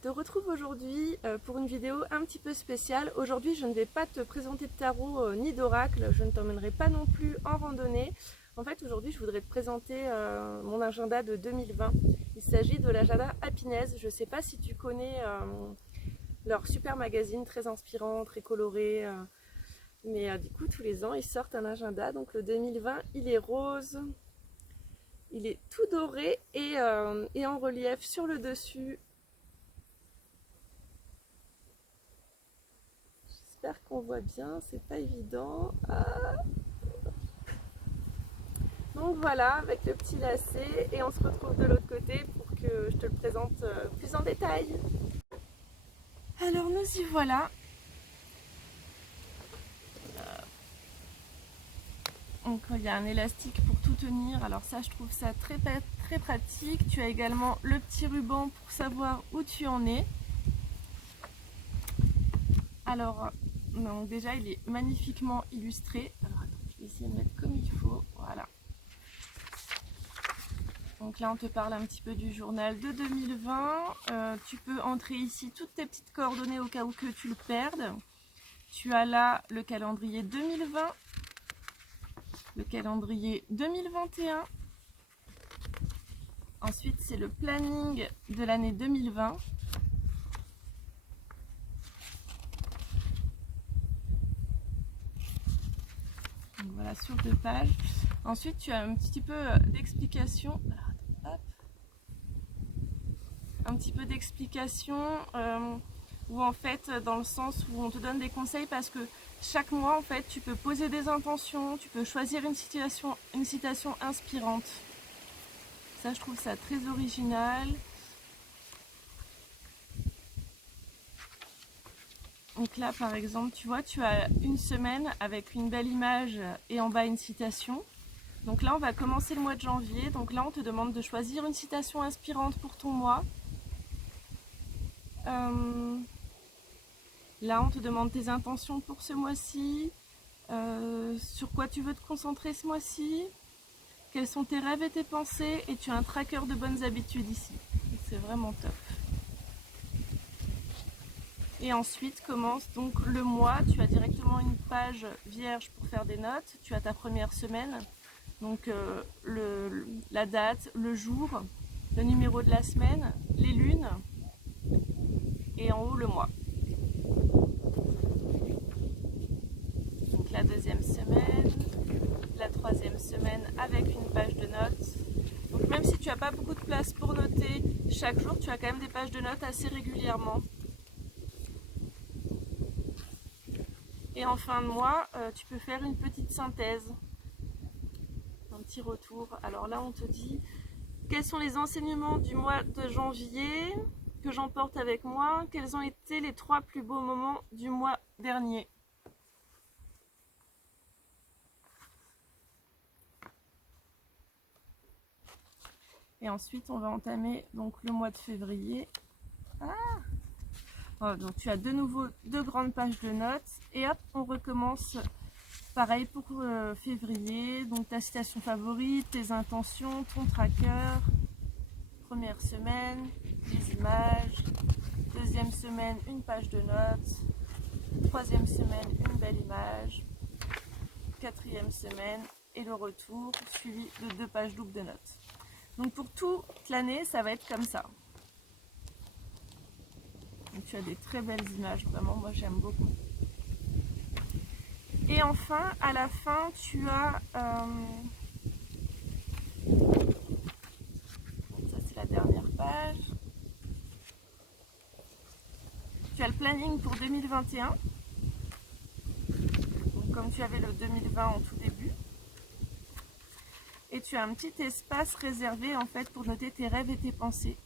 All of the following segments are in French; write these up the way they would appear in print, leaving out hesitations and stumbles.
te retrouve aujourd'hui pour une vidéo un petit peu spéciale. Aujourd'hui, je ne vais pas te présenter de tarot ni d'oracle, je ne t'emmènerai pas non plus en randonnée. En fait, aujourd'hui, je voudrais te présenter mon agenda de 2020. Il s'agit de l'agenda Happiness. Je ne sais pas si tu connais leur super magazine très inspirant, très coloré. Mais du coup, tous les ans, ils sortent un agenda. Donc le 2020, il est rose. Il est tout doré et en relief sur le dessus. J'espère qu'on voit bien, c'est pas évident. Donc voilà, avec le petit lacet, et on se retrouve de l'autre côté pour que je te le présente plus en détail. Alors nous y voilà. Donc il y a un élastique pour tout tenir, alors ça je trouve ça très pratique. Tu as également le petit ruban pour savoir où tu en es. Alors donc déjà il est magnifiquement illustré. Alors attends, je vais essayer de mettre comme il faut, voilà. Donc là on te parle un petit peu du journal de 2020. Tu peux entrer ici toutes tes petites coordonnées au cas où que tu le perdes. Tu as là le calendrier 2020, le calendrier 2021. Ensuite c'est le planning de l'année 2020. Donc voilà, sur 2 pages. Ensuite tu as un petit peu d'explication. Un petit peu d'explication où en fait dans le sens où on te donne des conseils, parce que chaque mois en fait tu peux poser des intentions, tu peux choisir une citation inspirante. Ça je trouve ça très original. Donc là par exemple tu vois, tu as une semaine avec une belle image et en bas une citation. Donc là on va commencer le mois de janvier, donc là on te demande de choisir une citation inspirante pour ton mois. Là, on te demande tes intentions pour ce mois-ci, sur quoi tu veux te concentrer ce mois-ci, quels sont tes rêves et tes pensées, et tu as un tracker de bonnes habitudes ici. C'est vraiment top. Et ensuite commence donc le mois. Tu as directement une page vierge pour faire des notes. Tu as ta première semaine, donc la date, le jour, le numéro de la semaine, les lunes, et en haut le mois. La deuxième semaine, la troisième semaine avec une page de notes. Donc même si tu n'as pas beaucoup de place pour noter chaque jour, tu as quand même des pages de notes assez régulièrement. Et en fin de mois, tu peux faire une petite synthèse, un petit retour. Alors là, on te dit quels sont les enseignements du mois de janvier que j'emporte avec moi, quels ont été les 3 plus beaux moments du mois dernier. Et ensuite, on va entamer donc le mois de février. Donc tu as de nouveau 2 grandes pages de notes. Et hop, on recommence pareil pour février. Donc ta citation favorite, tes intentions, ton tracker. Première semaine, les images. Deuxième semaine, une page de notes. Troisième semaine, une belle image. Quatrième semaine, et le retour, suivi de 2 pages doubles de notes. Donc pour toute l'année, ça va être comme ça. Donc tu as des très belles images, vraiment, moi j'aime beaucoup. Et enfin, à la fin, tu as... ça c'est la dernière page. Tu as le planning pour 2021. Donc, comme tu avais le 2020 en tout début. Et tu as un petit espace réservé en fait pour noter tes rêves et tes pensées.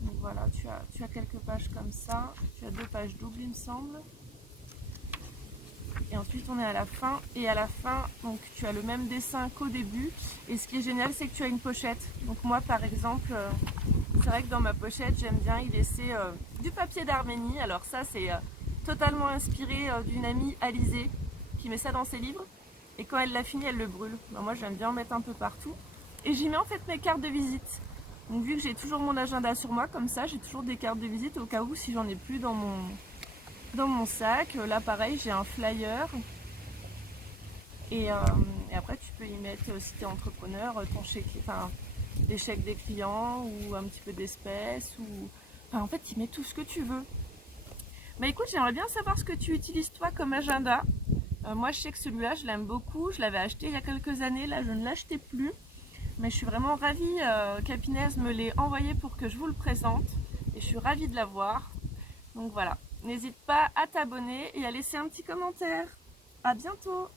Donc voilà, tu as quelques pages comme ça. Tu as 2 pages doubles, il me semble. Et ensuite on est à la fin. Et à la fin, donc tu as le même dessin qu'au début. Et ce qui est génial, c'est que tu as une pochette. Donc moi par exemple, c'est vrai que dans ma pochette, j'aime bien y laisser du papier d'Arménie. Alors ça c'est totalement inspiré d'une amie, Alizée, qui met ça dans ses livres. Et quand elle l'a fini, elle le brûle. Ben moi, j'aime bien en mettre un peu partout. Et j'y mets en fait mes cartes de visite. Donc vu que j'ai toujours mon agenda sur moi, comme ça, j'ai toujours des cartes de visite au cas où si j'en ai plus dans mon sac. Là pareil, j'ai un flyer. Et après tu peux y mettre, si tu es entrepreneur, ton chèque, enfin, les chèques des clients ou un petit peu d'espèces. Enfin, en fait, tu mets tout ce que tu veux. Bah écoute, j'aimerais bien savoir ce que tu utilises toi comme agenda. Moi je sais que celui-là je l'aime beaucoup, je l'avais acheté il y a quelques années, là je ne l'achetais plus. Mais je suis vraiment ravie qu'Happiness me l'ait envoyé pour que je vous le présente. Et je suis ravie de l'avoir. Donc voilà, n'hésite pas à t'abonner et à laisser un petit commentaire. À bientôt!